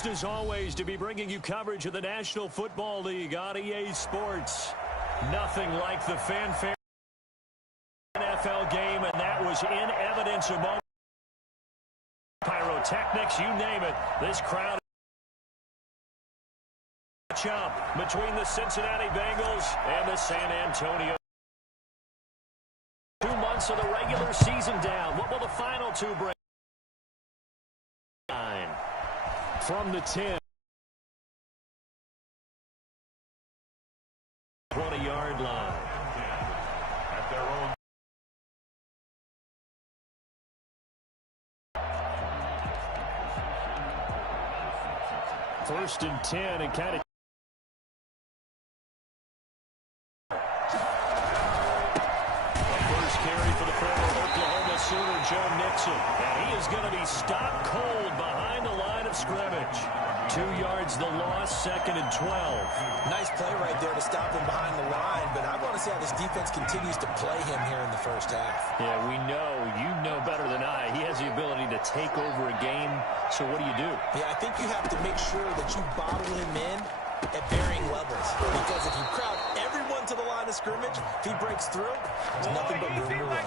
Pleased as always to be bringing you coverage of the National Football League on EA Sports. Nothing like the fanfare NFL game, and that was in evidence among pyrotechnics, you name it. This crowd up between the Cincinnati Bengals and the San Antonio. 2 months of the regular season down. What will the final two bring? From the 10. 20-yard line. At their own. First and 10, and kind of first carry for the former Oklahoma Sooner, Joe Mixon, and he is going to be stopped cold behind the line of scrimmage. 2 yards the loss, 2nd and 12. Nice play right there to stop him behind the line, but I want to see how this defense continues to play him here in the first half. Yeah, we know, you know better than I, he has the ability to take over a game, so what do you do? Yeah, I think you have to make sure that you bottle him in at varying levels, because if you crowd everyone to the line of scrimmage, if he breaks through, there's nothing but room to run.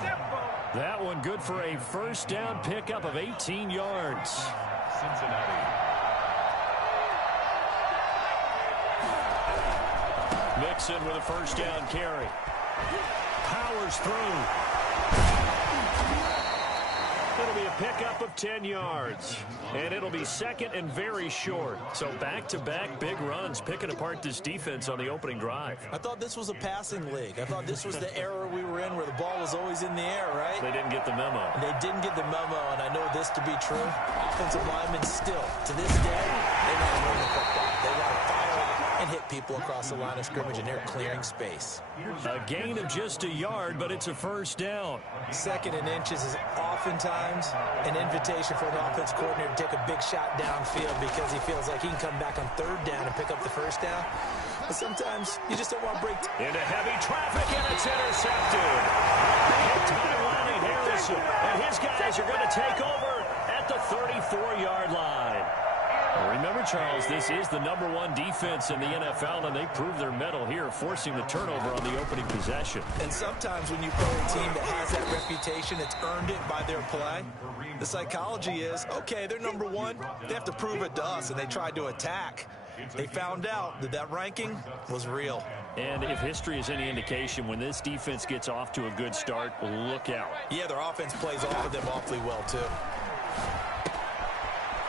That one good for a first down pickup of 18 yards. Cincinnati. Mixon with a first down carry. Powers through. It'll be a pickup of 10 yards. And it'll be 2nd and very short. So back-to-back big runs picking apart this defense on the opening drive. I thought this was a passing league. I thought this was the era we were in where the ball was always in the air, right? They didn't get the memo. They didn't get the memo, and I know this to be true. Offensive linemen still, to this day, they got to run the football. They got to fire out and hit people across the line of scrimmage, and they're clearing space. A gain of just a yard, but it's a first down. 2nd and inches is oftentimes an invitation for an offense coordinator to take a big shot downfield because he feels like he can come back on 3rd down and pick up the first down. But sometimes you just don't want to break. Into heavy traffic, and it's intercepted. By Lonnie Harrison, and his guys are going to take over at the 34-yard line. Remember, Charles, this is the #1 defense in the NFL, and they proved their mettle here, forcing the turnover on the opening possession. And sometimes when you play a team that has that reputation, it's earned it by their play. The psychology is, okay, they're #1. They have to prove it to us, and they tried to attack. They found out that that ranking was real. And if history is any indication, when this defense gets off to a good start, look out. Yeah, their offense plays off of them awfully well, too.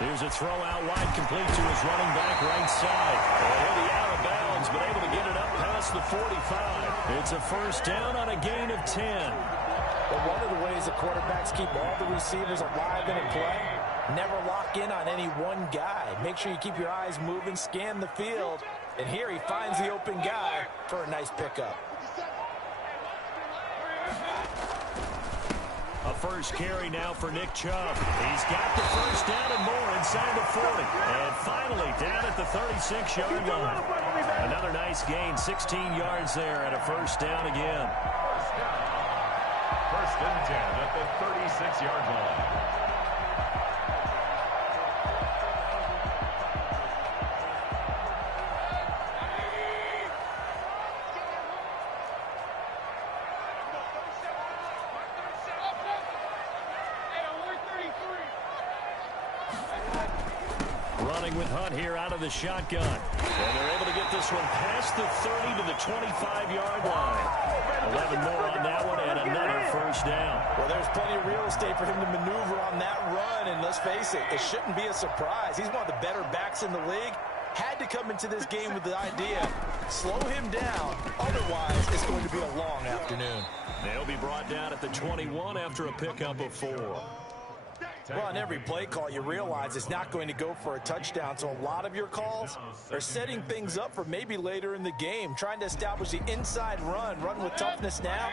Here's a throw out wide, complete to his running back right side. And he'll be out of bounds, but able to get it up past the 45. It's a first down on a gain of 10. But one of the ways the quarterbacks keep all the receivers alive and in play, never lock in on any one guy. Make sure you keep your eyes moving, scan the field. And here he finds the open guy for a nice pickup. A first carry now for Nick Chubb. He's got the first down and more inside the 40. And finally down at the 36-yard line. Another nice gain, 16 yards there at a first down again. First and 10 at the 36-yard line. With Hunt here out of the shotgun. And they're able to get this one past the 30 to the 25-yard line. 11 more on that one and another first down. Well, there's plenty of real estate for him to maneuver on that run. And let's face it, it shouldn't be a surprise. He's one of the better backs in the league. Had to come into this game with the idea, slow him down. Otherwise, it's going to be a long afternoon. They'll be brought down at the 21 after a pickup of 4. Well, on every play call, you realize it's not going to go for a touchdown. So a lot of your calls are setting things up for maybe later in the game, trying to establish the inside run with toughness now,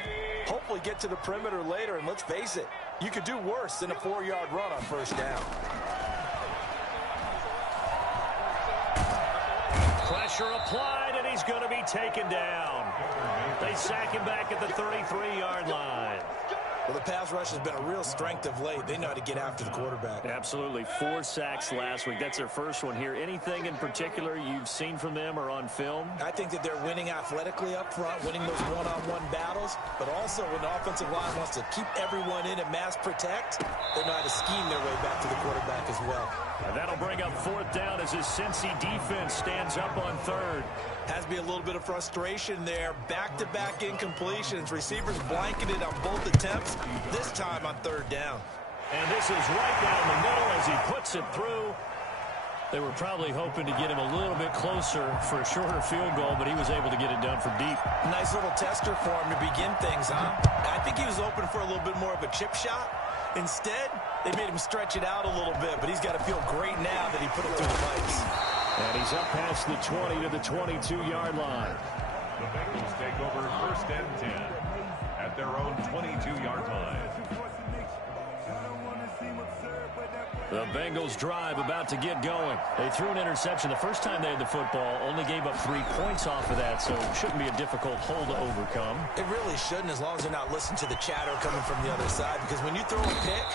hopefully get to the perimeter later. And let's face it, you could do worse than a 4-yard run on first down. Pressure applied, and he's going to be taken down. They sack him back at the 33-yard line. Well, the pass rush has been a real strength of late. They know how to get after the quarterback. Absolutely. 4 sacks last week. That's their first one here. Anything in particular you've seen from them or on film? I think that they're winning athletically up front, winning those one-on-one battles, but also when the offensive line wants to keep everyone in and mass protect, they know how to scheme their way back to the quarterback as well. And that'll bring up 4th down as his Cincy defense stands up on 3rd. Has to be a little bit of frustration there. Back-to-back incompletions. Receivers blanketed on both attempts, this time on 3rd down. And this is right down the middle as he puts it through. They were probably hoping to get him a little bit closer for a shorter field goal, but he was able to get it done from deep. Nice little tester for him to begin things, huh? I think he was open for a little bit more of a chip shot. Instead, they made him stretch it out a little bit, but he's got to feel great now that he put it through the pipes. And he's up past the 20 to the 22-yard line. The Bengals take over 1st and 10 at their own 22-yard line. The Bengals drive about to get going. They threw an interception the first time they had the football, only gave up 3 points off of that, so it shouldn't be a difficult hole to overcome. It really shouldn't, as long as they're not listening to the chatter coming from the other side, because when you throw a pick,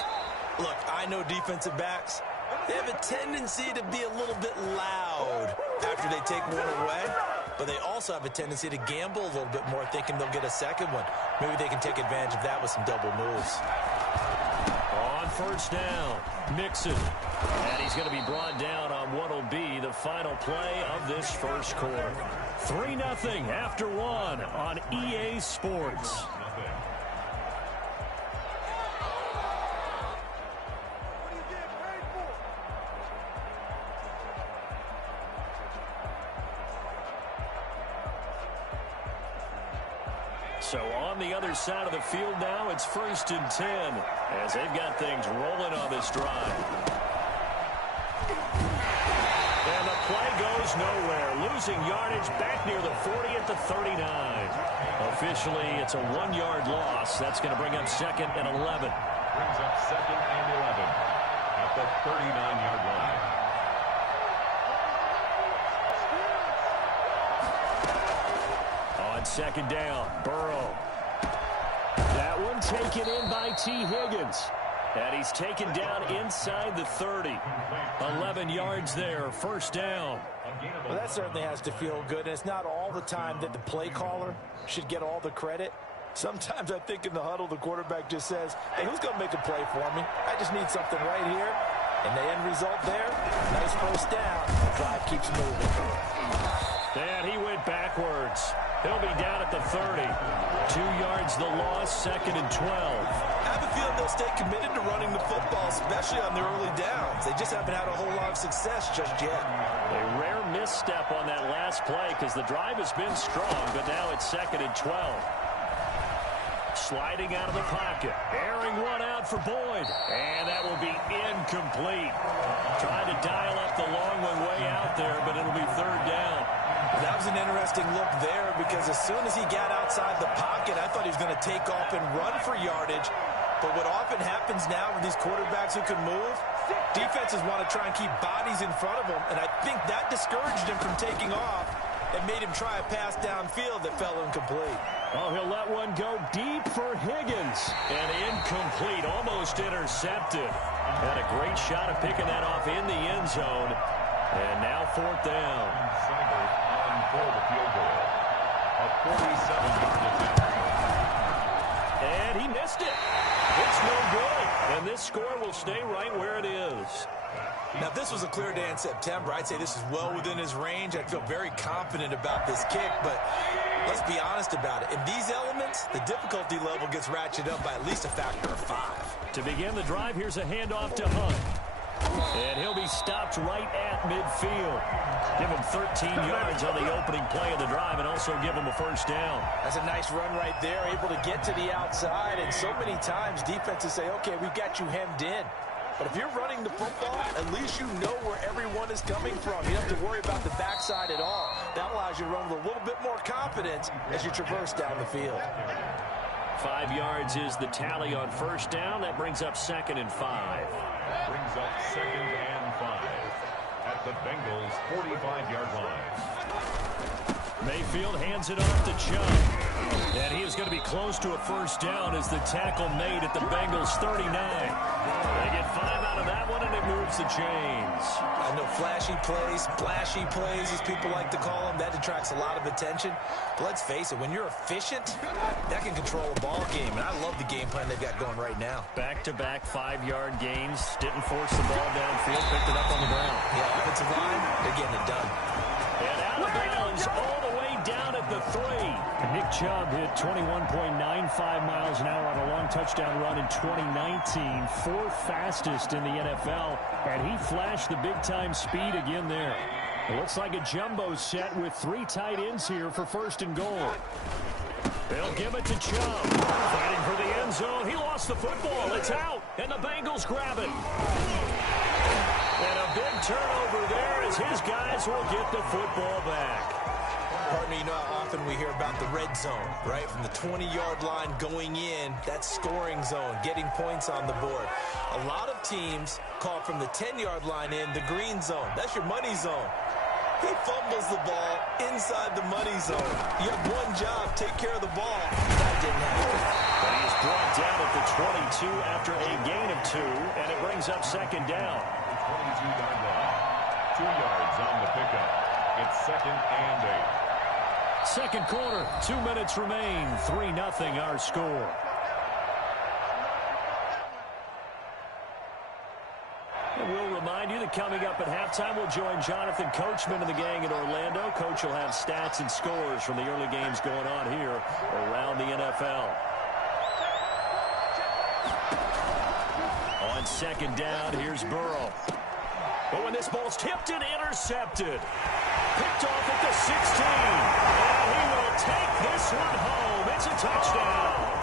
look, I know defensive backs, they have a tendency to be a little bit loud after they take one away, but they also have a tendency to gamble a little bit more, thinking they'll get a second one. Maybe they can take advantage of that with some double moves. On 1st down, Mixon. And he's going to be brought down on what will be the final play of this 1st quarter. 3-0 after 1 on EA Sports. So on the other side of the field now, it's 1st and 10 as they've got things rolling on this drive. And the play goes nowhere. Losing yardage back near the 40 at the 39. Officially, it's a 1-yard loss. That's going to bring up 2nd and 11. Brings up 2nd and 11 at the 39-yard line. On 2nd down, Burrow. That one taken in by T. Higgins. And he's taken down inside the 30. 11 yards there, 1st down. Well, that certainly has to feel good, and it's not all the time that the play caller should get all the credit. Sometimes I think in the huddle, the quarterback just says, hey, who's going to make a play for me? I just need something right here. And the end result there, nice 1st down. The drive keeps moving. And he went backwards. He'll be down at the 30. 2 yards the loss, 2nd and 12. I have a feeling they'll stay committed to running the football, especially on the early downs. They just haven't had a whole lot of success just yet. A rare misstep on that last play because the drive has been strong, but now it's 2nd and 12. Sliding out of the pocket. Airing one out for Boyd. And that will be incomplete. Trying to dial up the long one way out there, but it'll be 3rd down. That was an interesting look there because as soon as he got outside the pocket, I thought he was going to take off and run for yardage. But what often happens now with these quarterbacks who can move, defenses want to try and keep bodies in front of them, and I think that discouraged him from taking off and made him try a pass downfield that fell incomplete. Oh, he'll let one go deep for Higgins. And incomplete, almost intercepted. Had a great shot of picking that off in the end zone. And now 4th down. Senegal on for the field goal. A 47-yard attempt. And he missed it. It's no good. And this score will stay right where it is. Now, if this was a clear day in September, I'd say this is well within his range. I'd feel very confident about this kick, but let's be honest about it. In these elements, the difficulty level gets ratcheted up by at least a factor of 5. To begin the drive, here's a handoff to Hunt. And he'll be stopped right at midfield. Give him 13 yards on the opening play of the drive and also give him a 1st down. That's a nice run right there, able to get to the outside. And so many times defenses say, okay, we've got you hemmed in. But if you're running the football, at least you know where everyone is coming from. You don't have to worry about the backside at all. That allows you to run with a little bit more confidence as you traverse down the field. 5 yards is the tally on 1st down. That brings up 2nd and 5. Brings up 2nd and 5 at the Bengals' 45-yard line. Mayfield hands it off to Chubb. And he is going to be close to a first down as the tackle made at the Bengals 39. They get 5 out of that one, and it moves the chains. I know flashy plays, as people like to call them, that detracts a lot of attention. But let's face it, when you're efficient, that can control a ball game. And I love the game plan they've got going right now. Back-to-back 5-yard gains. Didn't force the ball downfield. Picked it up on the ground. Yeah, offensive line, they're getting it done. And out of bounds all the way down at the 3. Nick Chubb hit 21.95 miles an hour on a long touchdown run in 2019. 4th fastest in the NFL. And he flashed the big-time speed again there. It looks like a jumbo set with 3 tight ends here for 1st and goal. They'll give it to Chubb. Fighting for the end zone. He lost the football. It's out. And the Bengals grab it. And a big turnover there as his guys will get the football back. Partner, you know how often we hear about the red zone, right? From the 20-yard line going in, that's scoring zone, getting points on the board. A lot of teams call from the 10-yard line in the green zone. That's your money zone. He fumbles the ball inside the money zone. You have one job, take care of the ball. That didn't happen. But he is brought down at the 22 after a gain of 2, and it brings up 2nd down. 22-yard line. 2 yards on the pickup. It's 2nd and 8. Second quarter, 2 minutes remain. 3-0 our score. And we'll remind you that coming up at halftime, we'll join Jonathan Coachman and the gang in Orlando. Coach will have stats and scores from the early games going on here around the NFL. On 2nd down, here's Burrow. But when this ball's tipped and intercepted, picked off at the 16, and he will take this one home. It's a touchdown.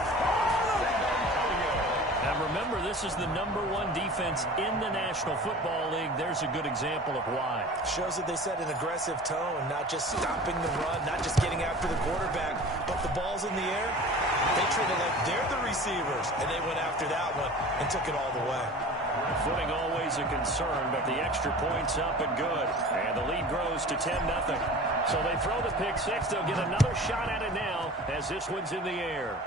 And remember, this is the #1 defense in the National Football League. There's a good example of why. Shows that they set an aggressive tone, not just stopping the run, not just getting after the quarterback, but the ball's in the air. They treat it like they're the receivers, and they went after that one and took it all the way. Footing always a concern, but the extra point's up and good. And the lead grows to 10-0. So they throw the pick 6. They'll get another shot at it now as this one's in the air.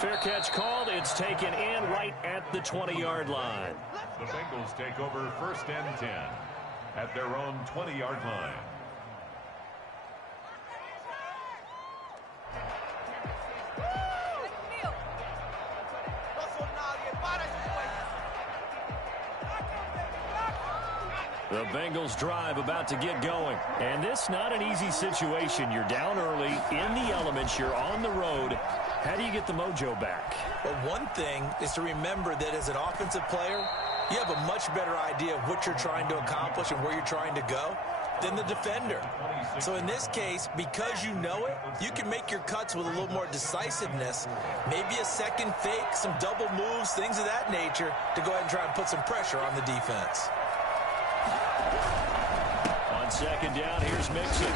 Fair catch called. It's taken in right at the 20-yard line. The Bengals take over 1st and 10 at their own 20-yard line. The Bengals drive about to get going. And this not an easy situation. You're down early, in the elements, you're on the road. How do you get the mojo back? Well, one thing is to remember that as an offensive player, you have a much better idea of what you're trying to accomplish and where you're trying to go than the defender. So in this case, because you know it, you can make your cuts with a little more decisiveness, maybe a second fake, some double moves, things of that nature, to go ahead and try and put some pressure on the defense. On 2nd down, here's Mixon.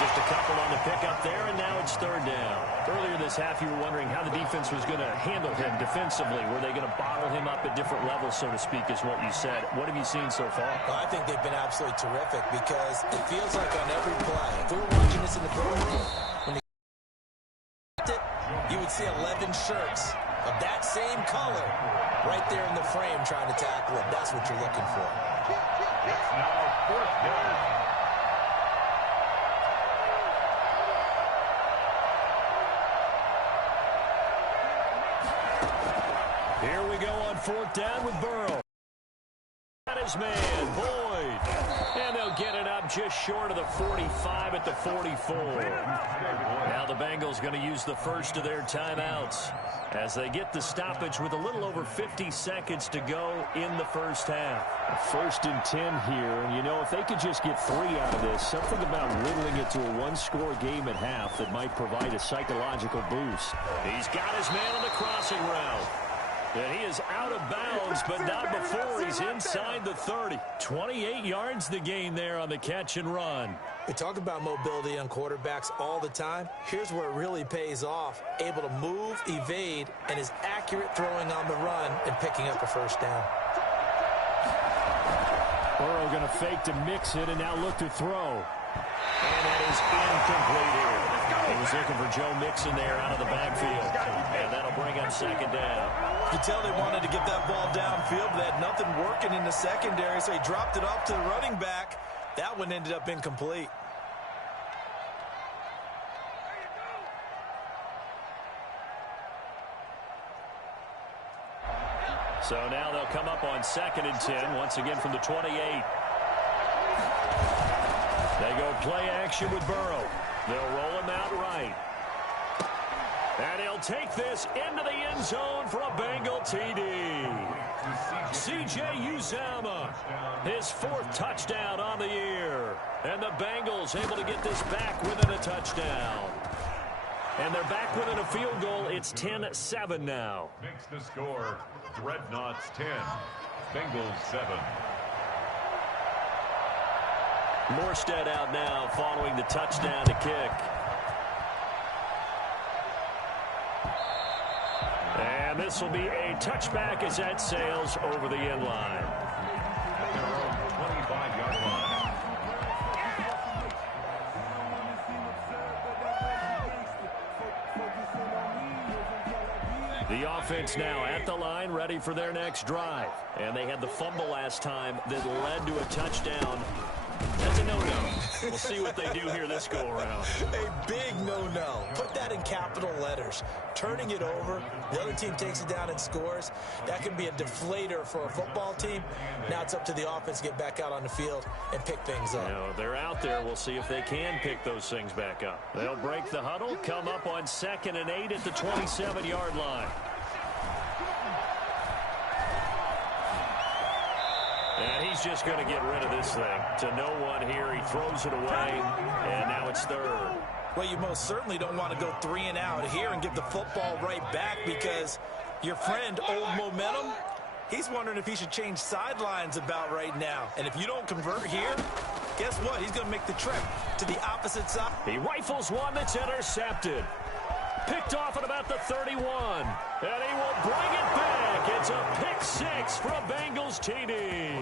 Just a couple on the pickup there, and now it's 3rd down. Earlier this half, you were wondering how the defense was going to handle him defensively. Were they going to bottle him up at different levels, so to speak, is what you said. What have you seen so far? Well, I think they've been absolutely terrific because it feels like on every play, if we were watching this in the film room, when they it, you would see 11 shirts of that same color right there in the frame trying to tackle it. That's what you're looking for. It's now 4th down. Here we go on 4th down with Burrow. Got his man, Boyd. And they'll get it up just short of the 45 at the 44. Now the Bengals going to use the first of their timeouts as they get the stoppage with a little over 50 seconds to go in the first half. 1st and 10 here, and you know, if they could just get 3 out of this, something about whittling it to a 1-score game at half that might provide a psychological boost. He's got his man on the crossing route. And he is out of bounds, but not before he's inside the 30. 28 yards the gain there on the catch and run. We talk about mobility on quarterbacks all the time. Here's where it really pays off. Able to move, evade, and is accurate throwing on the run and picking up a first down. Burrow going to fake to mix it and now look to throw. And that is incomplete here. He was looking for Joe Mixon there out of the backfield. And that'll bring up second down. You can tell they wanted to get that ball downfield, but they had nothing working in the secondary, so he dropped it off to the running back. That one ended up incomplete. So now they'll come up on 2nd and 10, once again from the 28. They go play action with Burrow. They'll roll him out right. And he'll take this into the end zone for a Bengal TD. C.J. Uzomah, his 4th touchdown on the year. And the Bengals able to get this back within a touchdown. And they're back within a field goal. It's 10-7 now. Makes the score Dreadnoughts 10, Bengals 7. Morstead out now following the touchdown to kick. And this will be a touchback as that sails over the end line. At their own 25-yard line. The offense now at the line, ready for their next drive. And they had the fumble last time that led to a touchdown. That's a no-no. We'll see what they do here this go-around. A big no-no. Put that in capital letters. Turning it over, the other team takes it down and scores. That can be a deflator for a football team. Now it's up to the offense to get back out on the field and pick things up. You know, they're out there. We'll see if they can pick those things back up. They'll break the huddle, come up on 2nd and 8 at the 27-yard line. And he's just going to get rid of this thing. To no one here. He throws it away, and now it's 3rd. Well, you most certainly don't want to go 3 and out here and give the football right back because your friend, Old Momentum, he's wondering if he should change sidelines about right now. And if you don't convert here, guess what? He's going to make the trip to the opposite side. He rifles one that's intercepted. Picked off at about the 31. And he will bring it back. It's a pick-6 for a Bengals TD.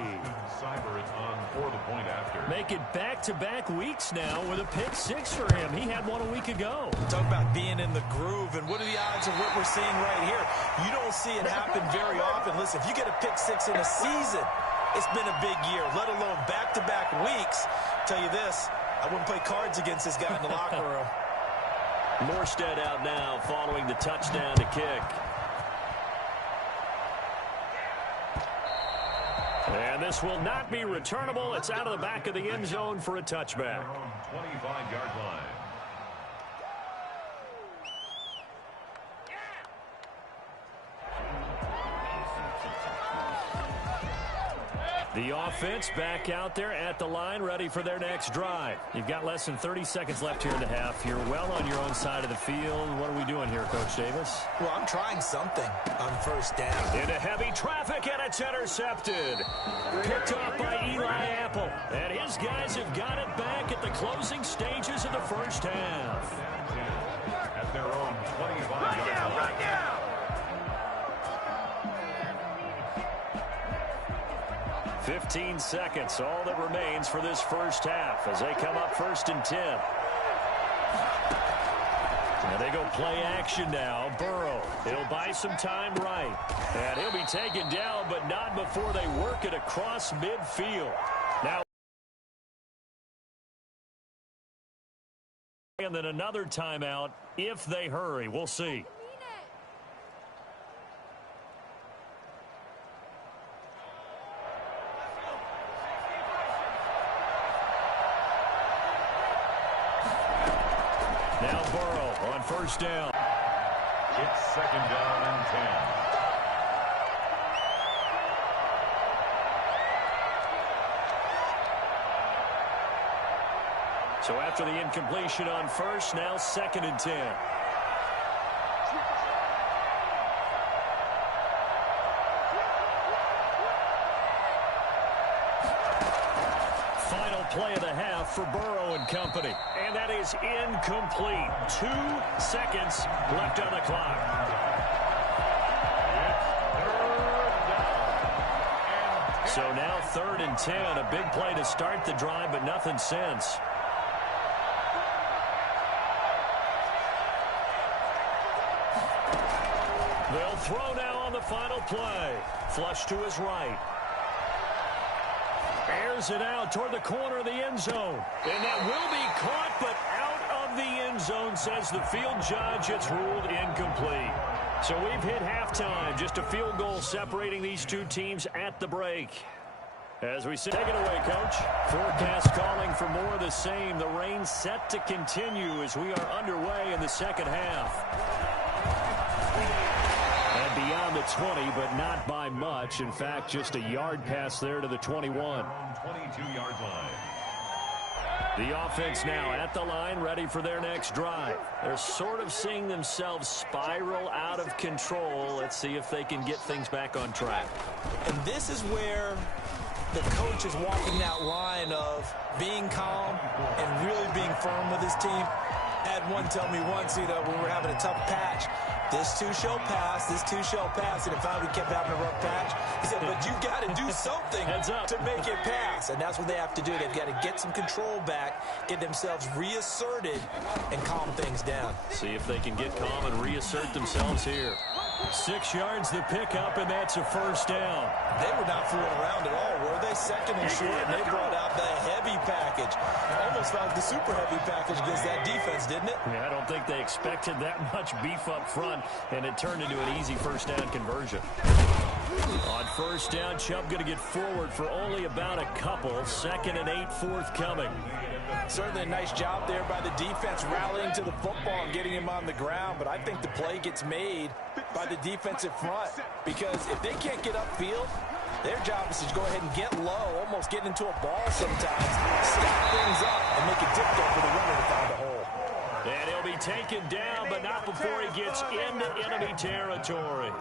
Cyber is on for the point after. Make it back-to-back weeks now with a pick-6 for him. He had one a week ago. Talk about being in the groove, and what are the odds of what we're seeing right here? You don't see it happen very often. Listen, if you get a pick-6 in a season, it's been a big year, let alone back-to-back weeks. I'll tell you this, I wouldn't play cards against this guy in the locker room. Morstead out now following the touchdown to kick. And this will not be returnable. It's out of the back of the end zone for a touchback. 25-yard line. The offense back out there at the line, ready for their next drive. You've got less than 30 seconds left here in the half. You're well on your own side of the field. What are we doing here, Coach Davis? Well, I'm trying something on 1st down. Into heavy traffic, and it's intercepted. Picked off by Eli Apple. And his guys have got it back at the closing stages of the 1st half. At their own 25-yard line. Right now. 15 seconds, all that remains for this 1st half as they come up 1st and 10. And they go play action now. Burrow, he'll buy some time right. And he'll be taken down, but not before they work it across midfield. Now, and then another timeout if they hurry. We'll see. Now Burrow on 1st down. It's 2nd down and 10. So after the incompletion on 1st, now 2nd and 10. Final play of the half for Burrow and company. And that is incomplete. 2 seconds left on the clock. It's 3rd down and 10. So now 3rd and 10. A big play to start the drive, but nothing since. throw now on the final play. Flush to his right. Airs it out toward the corner of the end zone. And that will be caught, but out of the end zone, says the field judge. It's ruled incomplete. So we've hit halftime. Just a field goal separating these two teams at the break. As we say, take it away, Coach. Forecast calling for more of the same. The rain set to continue as we are underway in the second half. And beyond the 20, but not by much. In fact, just a yard pass there to the 21. 22-yard line. The offense now at the line, ready for their next drive. They're sort of seeing themselves spiral out of control. Let's see if they can get things back on track. And this is where the coach is walking that line of being calm and really being firm with his team. I had one tell me once, when we were having a tough patch, this too shall pass, this too shall pass, and if I kept having a rough patch, he said, but you've got to do something to make it pass, and that's what they have to do. They've got to get some control back, get themselves reasserted, and calm things down. See if they can get calm and reassert themselves here. 6 yards the pickup, and that's a first down. They were not fooling around at all, were they? Second and short, and they brought out the heavy package. Almost felt like the super heavy package against that defense, didn't it? Yeah, I don't think they expected that much beef up front, and it turned into an easy first down conversion. On first down, Chubb going to get forward for only about a couple. 2nd and 8 forthcoming. Certainly a nice job there by the defense rallying to the football and getting him on the ground, but I think the play gets made by the defensive front because if they can't get upfield, their job is to go ahead and get low, almost get into a ball sometimes, stack things up, and make it difficult for the runner to find a hole. And he'll be taken down, but not before he gets into enemy territory.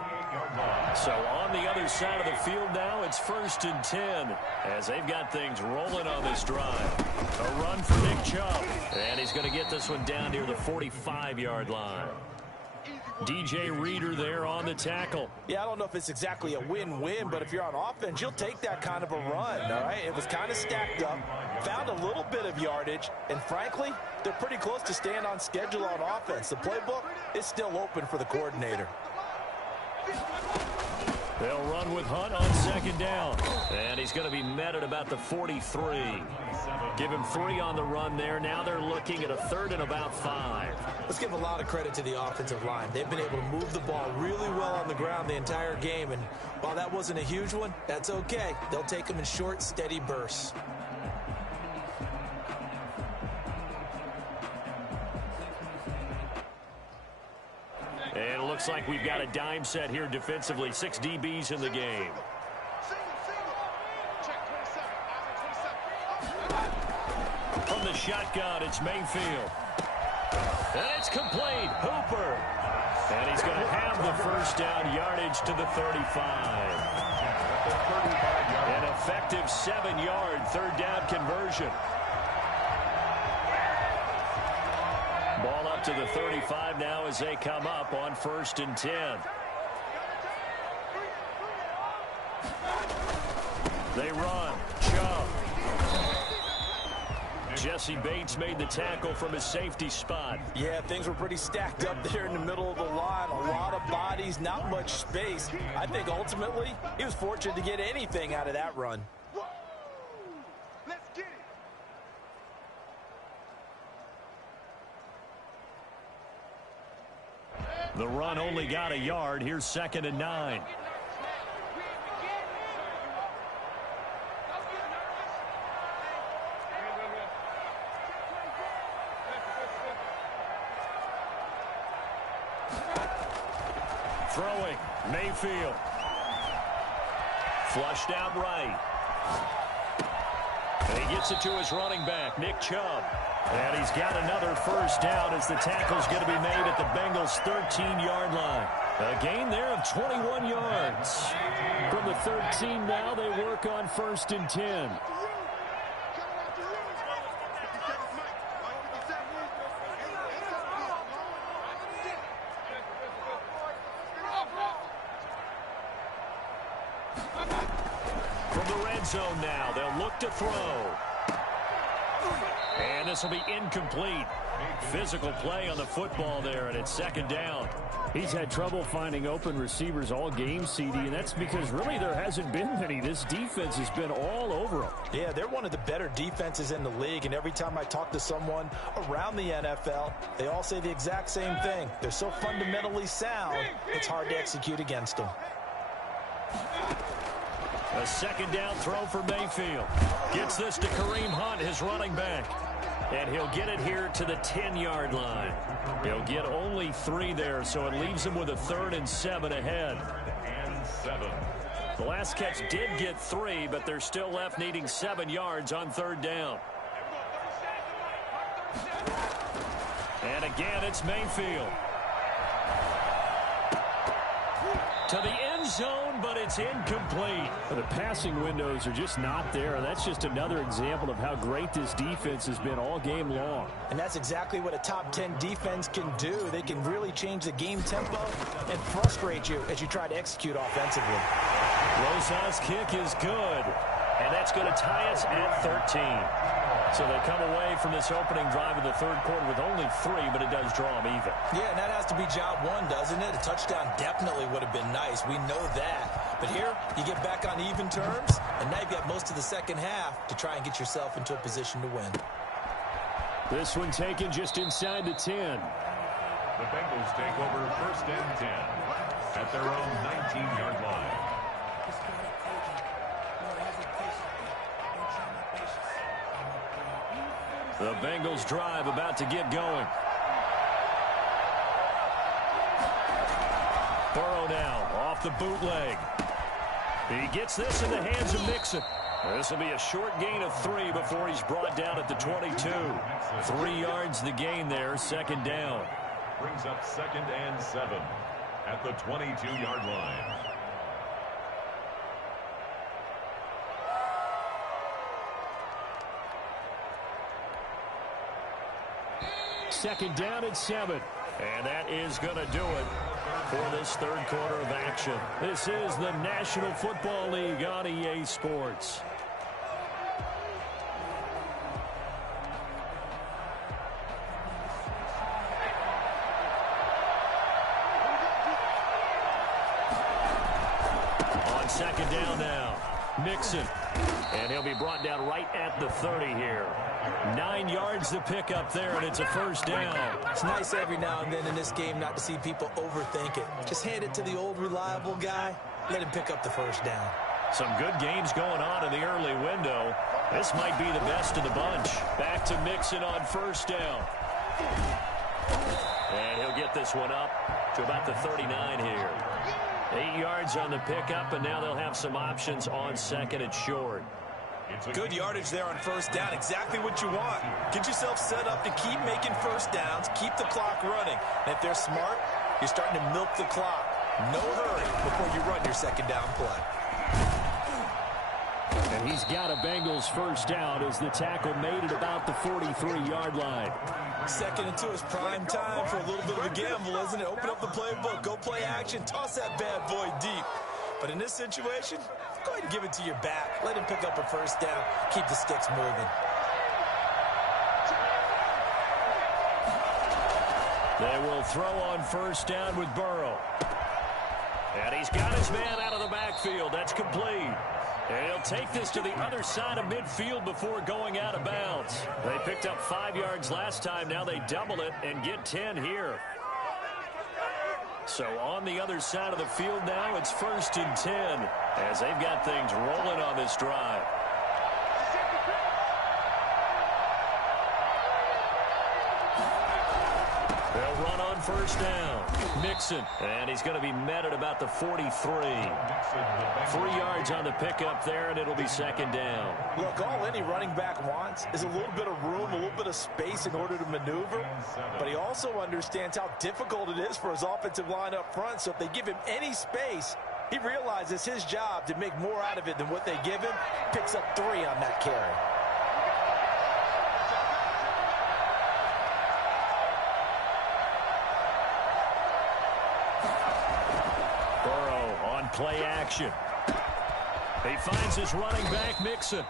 So on the other side of the field now, it's 1st and 10 as they've got things rolling on this drive. A run for Nick Chubb, and he's going to get this one down near the 45-yard line. DJ Reader there on the tackle. Yeah, I don't know if it's exactly a win-win, but if you're on offense, you'll take that kind of a run, all right? It was kind of stacked up, found a little bit of yardage, and frankly, they're pretty close to staying on schedule on offense. The playbook is still open for the coordinator. They'll run with Hunt on 2nd down. And he's going to be met at about the 43. Give him 3 on the run there. Now they're looking at a 3rd and about 5. Let's give a lot of credit to the offensive line. They've been able to move the ball really well on the ground the entire game. And while that wasn't a huge one, that's okay. They'll take them in short, steady bursts. And it looks like we've got a dime set here defensively. 6 DBs in the game. From the shotgun, it's Mayfield. And it's complete. Hooper. And he's going to have the first down yardage to the 35. An effective 7-yard 3rd down conversion. Ball up to the 35 now as they come up on 1st and 10. They run. Chubb. Jesse Bates made the tackle from his safety spot. Yeah, things were pretty stacked up there in the middle of the line. A lot of bodies, not much space. I think ultimately he was fortunate to get anything out of that run. The run only got a yard. Here's 2nd and 9. Throwing, Mayfield. Flushed out right. And he gets it to his running back, Nick Chubb. And he's got another first down as the tackle's going to be made at the Bengals' 13-yard line. A gain there of 21 yards. From the 13 now, they work on 1st and 10. From the red zone now, they'll look to throw. And this will be incomplete. Physical play on the football there, and it's second down. He's had trouble finding open receivers all game, CD, and that's because really there hasn't been many. This defense has been all over them. Yeah, they're one of the better defenses in the league, and every time I talk to someone around the NFL, they all say the exact same thing. They're so fundamentally sound, it's hard to execute against them. A second down throw for Mayfield. Gets this to Kareem Hunt, his running back. And he'll get it here to the 10-yard line. He'll get only 3 there, so it leaves him with a 3rd and 7 ahead. The last catch did get 3, but they're still left needing 7 yards on 3rd down. And again, it's Mayfield. To the end zone, but it's incomplete. The passing windows are just not there. That's just another example of how great this defense has been all game long. And that's exactly what a top 10 defense can do. They can really change the game tempo and frustrate you as you try to execute offensively. Rosas' kick is good, and that's going to tie us at 13. So they come away from this opening drive in the 3rd quarter with only 3, but it does draw them even. Yeah, and that has to be job 1, doesn't it? A touchdown definitely would have been nice. We know that. But here, you get back on even terms, and now you've got most of the second half to try and get yourself into a position to win. This one taken just inside the 10. The Bengals take over 1st and 10 at their own 19-yard line. The Bengals drive about to get going. Burrow now off the bootleg. He gets this in the hands of Mixon. This will be a short gain of 3 before he's brought down at the 22. 3 yards the gain there, 2nd down. Brings up 2nd and 7 at the 22-yard line. Second down and 7. And that is going to do it for this 3rd quarter of action. This is the National Football League on EA Sports. On 2nd down now, Mixon. And he'll be brought down right at the 30 here. 9 yards to pick up there, and it's a 1st down. It's nice every now and then in this game not to see people overthink it. Just hand it to the old reliable guy. Let him pick up the 1st down. Some good games going on in the early window. This might be the best of the bunch. Back to Mixon on 1st down. And he'll get this one up to about the 39 here. 8 yards on the pickup, and now they'll have some options on 2nd and short. Good yardage there on 1st down. Exactly what you want. Get yourself set up to keep making 1st downs, keep the clock running. And if they're smart, you're starting to milk the clock. No hurry before you run your 2nd down play. And he's got a Bengals 1st down as the tackle made it about the 43-yard line. 2nd and 2 is prime time for a little bit of a gamble, isn't it? Open up the playbook, go play action, toss that bad boy deep. But in this situation, go ahead and give it to your back. Let him pick up a 1st down. Keep the sticks moving. They will throw on 1st down with Burrow. And he's got his man out of the backfield. That's complete. And he'll take this to the other side of midfield before going out of bounds. They picked up 5 yards last time. Now they double it and get 10 here. So on the other side of the field now, it's 1st and 10 as they've got things rolling on this drive. They'll run on 1st down. Mixon, and he's going to be met at about the 43. 3 yards on the pickup there, and it'll be 2nd down. Look, all any running back wants is a little bit of room, a little bit of space in order to maneuver. But he also understands how difficult it is for his offensive line up front. So if they give him any space, he realizes his job to make more out of it than what they give him. Picks up 3 on that carry. Play action. He finds his running back, Mixon.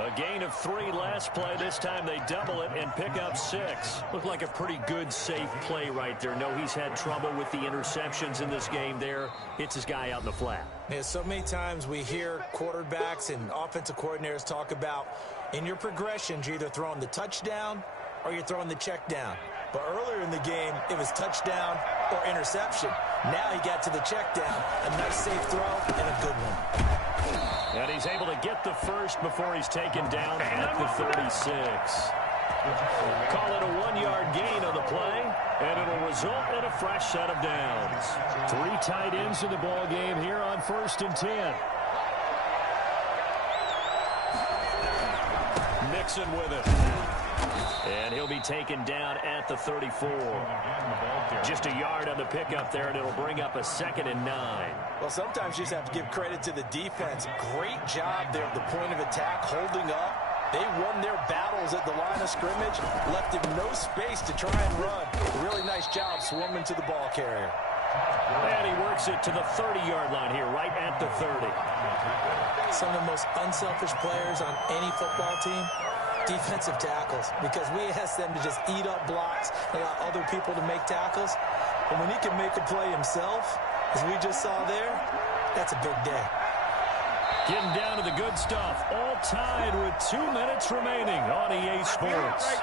A gain of 3 last play. This time they double it and pick up 6. Looked like a pretty good, safe play right there. No, he's had trouble with the interceptions in this game there. Hits his guy out in the flat. Yeah, so many times we hear quarterbacks and offensive coordinators talk about in your progressions, you're either throwing the touchdown or you're throwing the check down. But earlier in the game, it was touchdown or interception. Now he got to the check down. A nice safe throw and a good one. And he's able to get the first before he's taken down at the 36. Call it a 1-yard gain on the play, and it'll result in a fresh set of downs. 3 tight ends in the ball game here on 1st and 10. Mixon with it. And he'll be taken down at the 34. Just a yard on the pickup there, and it'll bring up a 2nd and 9. Well, sometimes you just have to give credit to the defense. Great job there at the point of attack, holding up. They won their battles at the line of scrimmage, left him no space to try and run. Really nice job swarming to the ball carrier. And he works it to the 30-yard line here, right at the 30. Some of the most unselfish players on any football team, defensive tackles, because we ask them to just eat up blocks, allow other people to make tackles. And when he can make a play himself, as we just saw there, that's a big day. Getting down to the good stuff. All tied with 2 minutes remaining on EA Sports.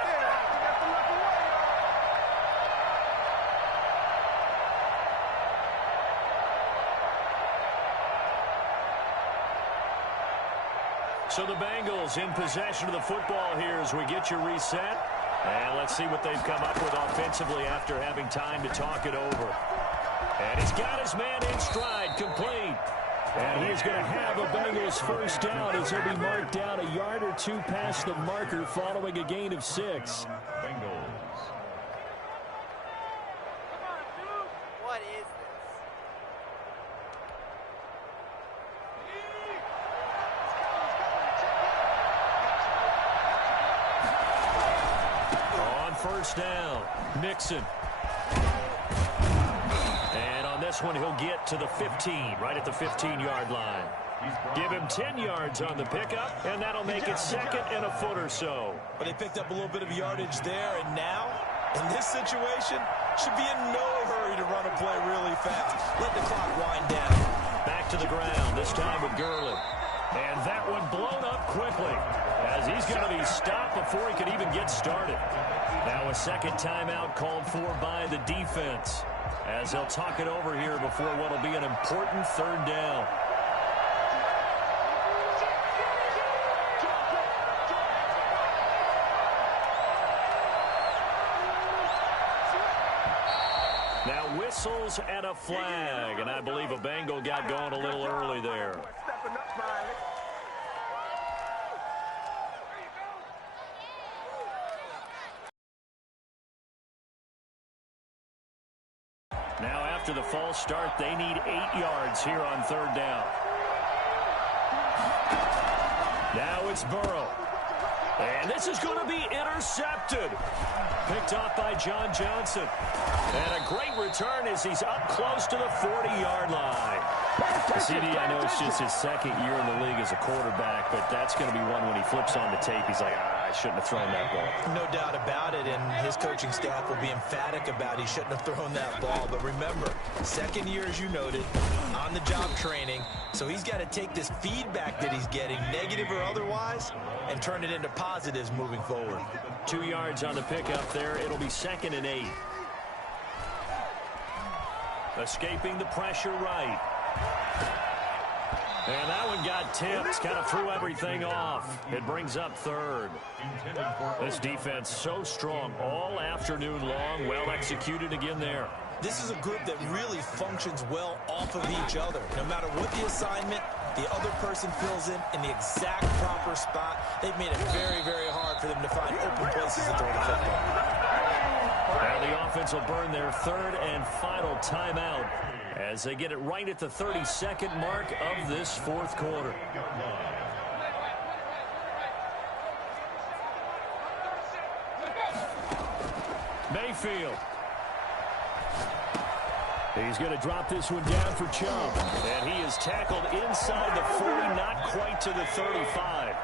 So the Bengals in possession of the football here as we get you reset. And let's see what they've come up with offensively after having time to talk it over. And he's got his man in stride, complete. And he is going to have a Bengals first down as he'll be marked down a yard or 2 past the marker following a gain of 6. Bengals. What is this? On first down, Mixon. And on this one, he'll get to the 15, right at the 15-yard line. Give him 10 yards on the pickup, and that'll make it 2nd and a foot or so. But they picked up a little bit of yardage there, and now, in this situation, should be in no hurry to run a play really fast. Let the clock wind down. Back to the ground, this time with Gurley. And that one blown up quickly, as he's going to be stopped before he could even get started. Now a 2nd timeout called for by the defense, as they'll talk it over here before what will be an important 3rd down. Now whistles and a flag, and I believe a Bengal got going a little early there. Now after the false start, they need 8 yards here on 3rd down. Now it's Burrow. And this is going to be intercepted. Picked off by John Johnson. And a great return as he's up close to the 40-yard line. CD, I know it's just his 2nd year in the league as a quarterback, but that's going to be one when he flips on the tape. He's like, I shouldn't have thrown that ball. No doubt about it, and his coaching staff will be emphatic about he shouldn't have thrown that ball. But remember, 2nd year, as you noted, on-the-job training. So he's got to take this feedback that he's getting, negative or otherwise, and turn it into positives moving forward. 2 yards on the pickup there. It'll be 2nd and 8. Escaping the pressure right. And that one got tipped, kind of threw everything off. It brings up 3rd. This defense so strong all afternoon long, well executed again there. This is a group that really functions well off of each other. No matter what the assignment, the other person fills in the exact proper spot. They've made it very, very hard for them to find open places to throw the football. Now the offense will burn their 3rd and final timeout as they get it right at the 32nd mark of this 4th quarter. Mayfield. He's going to drop this one down for Chubb. And he is tackled inside the 40, not quite to the 35.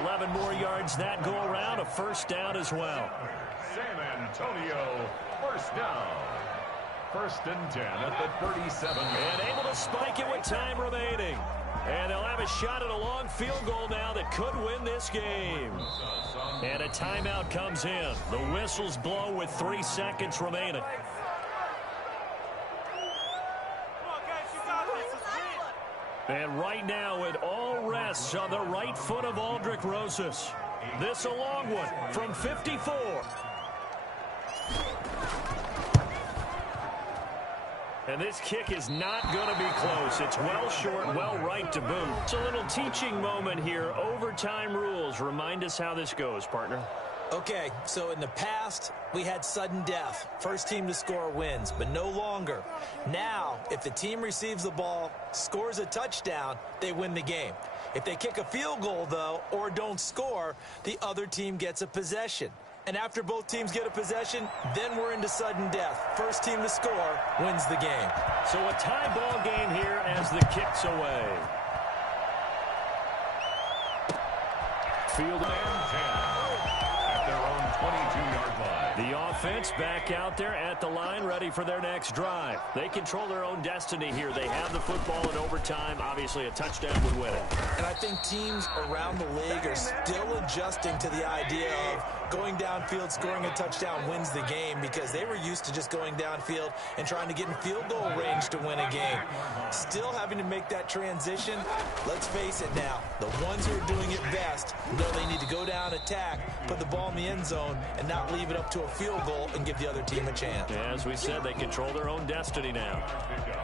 11 more yards that go around, a first down as well. San Antonio, first down. First and 10 at the 37. And able to spike it with time remaining. And they'll have a shot at a long field goal now that could win this game. And a timeout comes in. The whistles blow with 3 seconds remaining. And right now it all rests on the right foot of Aldrick Rosas. This a long one from 54. And this kick is not going to be close. It's well short, well right to boot. It's a little teaching moment here. Overtime rules. Remind us how this goes, partner. Okay, so in the past, we had sudden death. First team to score wins, but no longer. Now, if the team receives the ball, scores a touchdown, they win the game. If they kick a field goal, though, or don't score, the other team gets a possession. And after both teams get a possession, then we're into sudden death. First team to score wins the game. So a tie ball game here as the kick's away. Field and 10 at their own 22-yard line. The offense back out there at the line, ready for their next drive. They control their own destiny here. They have the football in overtime. Obviously, a touchdown would win it. And I think teams around the league are still adjusting to the idea of going downfield, scoring a touchdown wins the game, because they were used to just going downfield and trying to get in field goal range to win a game. Still having to make that transition. Let's face it now, the ones who are doing it best know they need to go down, attack, put the ball in the end zone, and not leave it up to a field goal and give the other team a chance. Yeah, as we said, they control their own destiny now.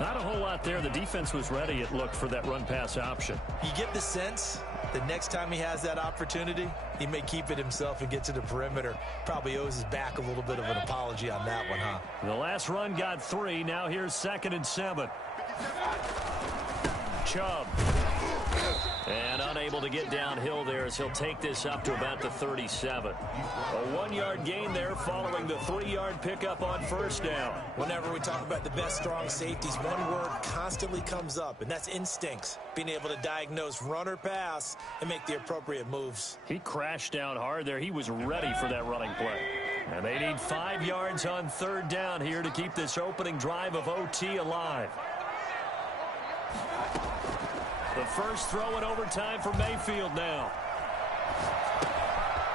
Not a whole lot there. The defense was ready, it looked, for that run-pass option. You get the sense the next time he has that opportunity, he may keep it himself and get to the perimeter. Probably owes his back a little bit of an apology on that one, huh? The last run got 3. Now here's 2nd and 7. Chubb. And unable to get downhill there as he'll take this up to about the 37. A 1-yard gain there following the 3-yard pickup on first down. Whenever we talk about the best strong safeties, one word constantly comes up, and that's instincts. Being able to diagnose run or pass and make the appropriate moves. He crashed down hard there. He was ready for that running play. And they need 5 yards on 3rd down here to keep this opening drive of OT alive. The first throw in overtime for Mayfield now.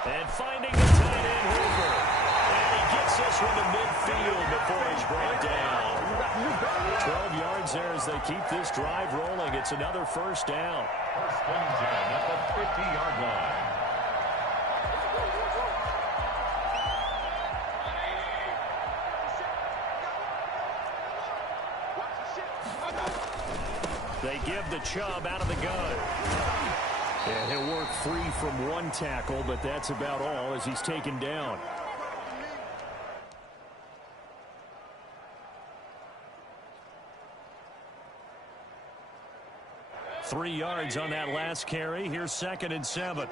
And finding the tight end Hooper. And he gets this one to midfield before he's brought down. 12 yards there as they keep this drive rolling. It's another first down. First and 10 at the 50-yard line. They give the Chubb out of the gun. And he'll work free from one tackle, but that's about all as he's taken down. Three yards on that last carry. Here's 2nd and 7.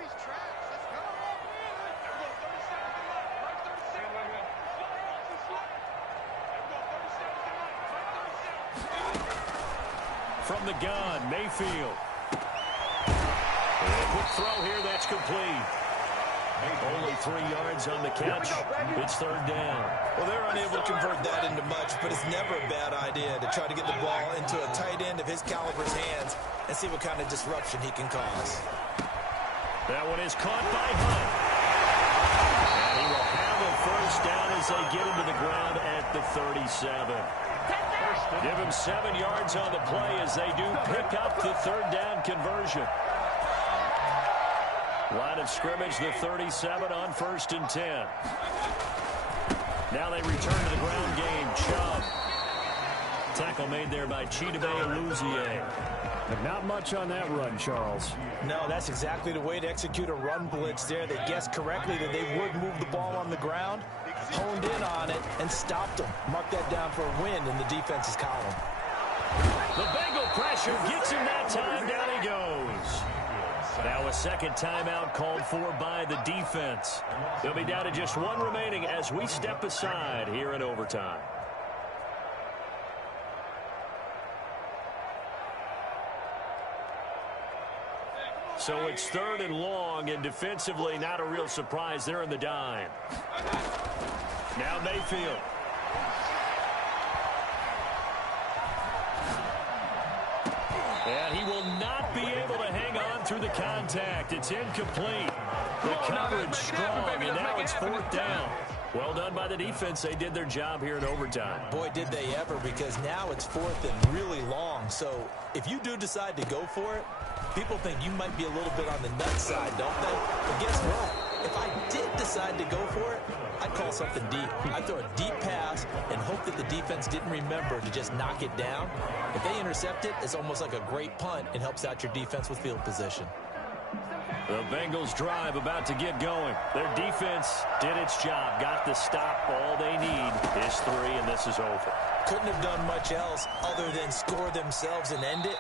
From the gun, Mayfield. And a quick throw here, that's complete. Only 3 yards on the catch. It's 3rd down. Well, they're unable to convert that into much, but it's never a bad idea to try to get the ball into a tight end of his caliber's hands and see what kind of disruption he can cause. That one is caught by Hunt. And he will have a first down as they get him to the ground at the 37. Give him 7 yards on the play as they do pick up the 3rd down conversion. Line of scrimmage, the 37 on 1st and 10. Now they return to the ground game. Chubb. Tackle made there by Chidobe Awuzie. Not much on that run, Charles. No, that's exactly the way to execute a run blitz there. They guessed correctly that they would move the ball on the ground, honed in on it, and stopped them. Mark that down for a win in the defense's column. The Bengal pressure gets him that time. Down he goes. Now a second timeout called for by the defense. They'll be down to just 1 remaining as we step aside here in overtime. So it's 3rd and long, and defensively not a real surprise. They're in the dime. Now Mayfield. And he will not be able to hang on through the contact. It's incomplete. The coverage strong, and now it's 4th down. Well done by the defense. They did their job here in overtime. Boy, did they ever, because now it's 4th and really long. So if you do decide to go for it, people think you might be a little bit on the nut side, don't they? But guess what? If I did decide to go for it, I'd call something deep. I'd throw a deep pass and hope that the defense didn't remember to just knock it down. If they intercept it, it's almost like a great punt and helps out your defense with field position. The Bengals drive about to get going. Their defense did its job, got the stop. All they need is 3, and this is over. Couldn't have done much else other than score themselves and end it.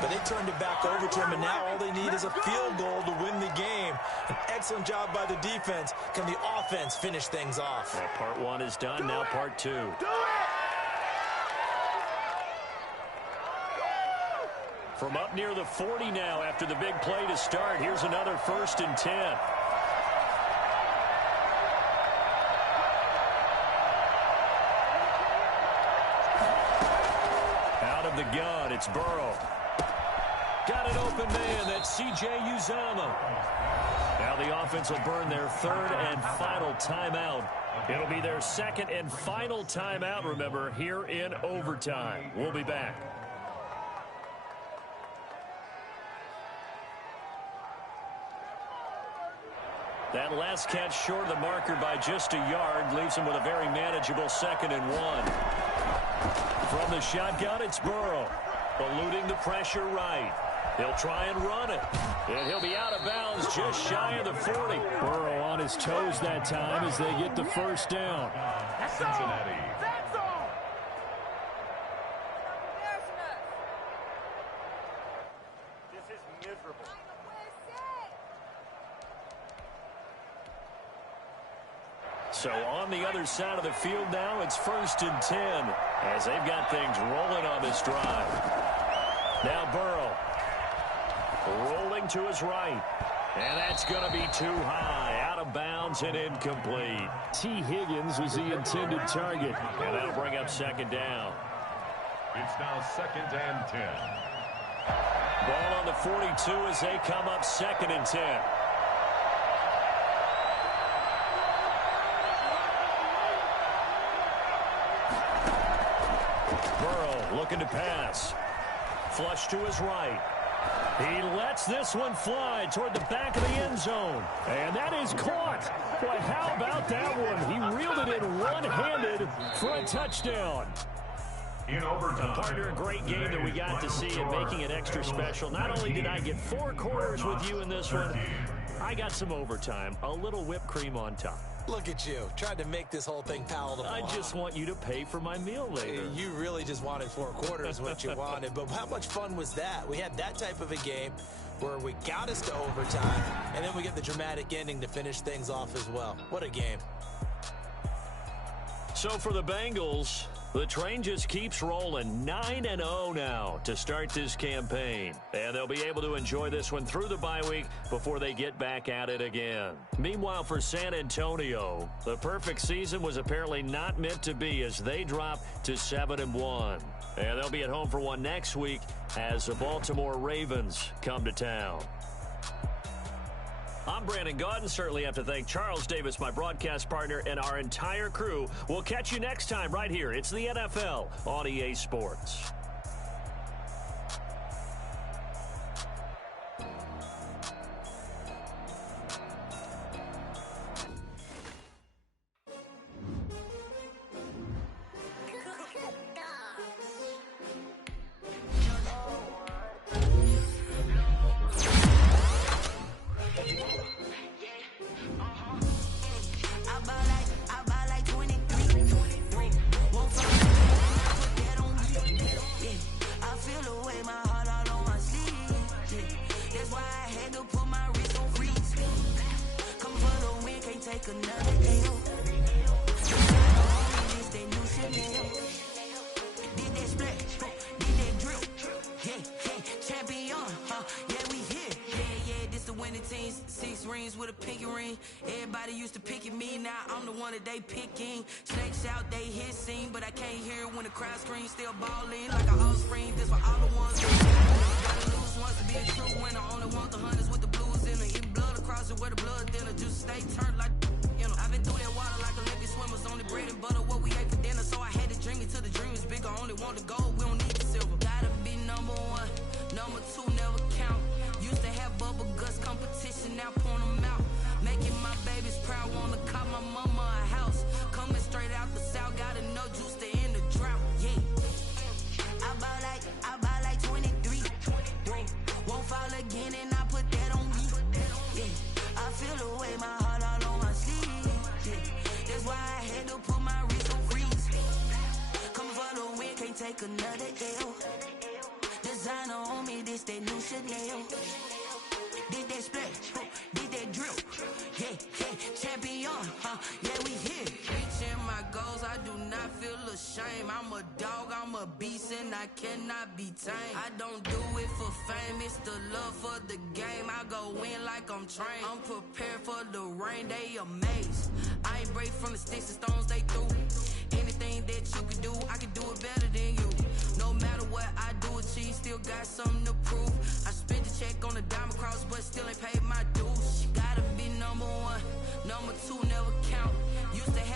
But they turned it back over to him, and now all they need is a field goal to win the game. An excellent job by the defense. Can the offense finish things off? Well, part 1 is done, now part 2. From up near the 40 now after the big play to start. Here's another 1st and 10. Out of the gun, it's Burrow. Got an open man. That's C.J. Uzomah. Now the offense will burn their 3rd and final timeout. It'll be their 2nd and final timeout, remember, here in overtime. We'll be back. That last catch short of the marker by just a yard leaves him with a very manageable 2nd and 1. From the shotgun, it's Burrow. Eluding the pressure right. He'll try and run it. And he'll be out of bounds just shy of the 40. Burrow on his toes that time as they get the 1st down. Cincinnati. This is miserable. So on the other side of the field now, it's 1st and 10 as they've got things rolling on this drive. Now Burrow rolling to his right. And that's going to be too high. Out of bounds and incomplete. T. Higgins was the intended target. And that'll bring up 2nd down. It's now 2nd and 10. Ball on the 42 as they come up 2nd and 10. Burrow looking to pass. Flush to his right. He lets this one fly toward the back of the end zone. And that is caught. Boy, how about that one? He reeled it in one-handed for a touchdown. In overtime. Partner, a great game that we got to see and making it extra special. Not only did I get 4 quarters with you in this one, I got some overtime. A little whipped cream on top. Look at you, trying to make this whole thing palatable. I just want you to pay for my meal later. You really just wanted 4 quarters, what you wanted. But how much fun was that? We had that type of a game where we got us to overtime, and then we get the dramatic ending to finish things off as well. What a game. So for the Bengals, the train just keeps rolling. 9-0 now to start this campaign. And they'll be able to enjoy this one through the bye week before they get back at it again. Meanwhile, for San Antonio, the perfect season was apparently not meant to be as they drop to 7-1. And they'll be at home for one next week as the Baltimore Ravens come to town. I'm Brandon Gaudin. Certainly have to thank Charles Davis, my broadcast partner, and our entire crew. We'll catch you next time right here. It's the NFL on EA Sports. Champion, yeah, we here. Yeah, yeah. used to winning teams, 6 rings with a pinky ring. Everybody used to pick at me, now I'm the one that they picking. Snakes out, they hit scene, but I can't hear when the crowd screams. Still balling like a offspring. This for all the ones that gotta lose once to be a true winner. Only want the hunters with the blues in it. Eat blood across it where the blood thinner. Just stay turned like, you know. I've been through that water like Olympic swimmers. Only bread and butter, what we ate for dinner. So I had to dream it till the dream is bigger. Only want the gold, we don't need the silver. Gotta be number 1, number 2 never count. Used to have bubble guts competition, now point them out. Making my babies proud, wanna call my mama a house. Coming straight out the south, gotta know juice to end the drought. Yeah, I bought like 23. Whoa, won't fall again and I put that on me. Yeah, I feel the way, my heart all on my sleeve. Yeah, that's why I had to put my wrist on freeze. Coming for the win, can't take another L. Designer on me, this that new Chanel. Did that splash, did that drill. Yeah, champion, yeah, we here. Reaching my goals, I do not feel ashamed. I'm a dog, I'm a beast, and I cannot be tamed. I don't do it for fame, it's the love for the game. I go in like I'm trained. I'm prepared for the rain, they amazed. I ain't break from the sticks and stones they threw. Anything that you can do, I can do it better than you. No matter what I do, achieve, still got something to prove. I spent the check on the diamond cross, but still ain't paid my dues. Gotta be number 1, number 2 never count. Used to have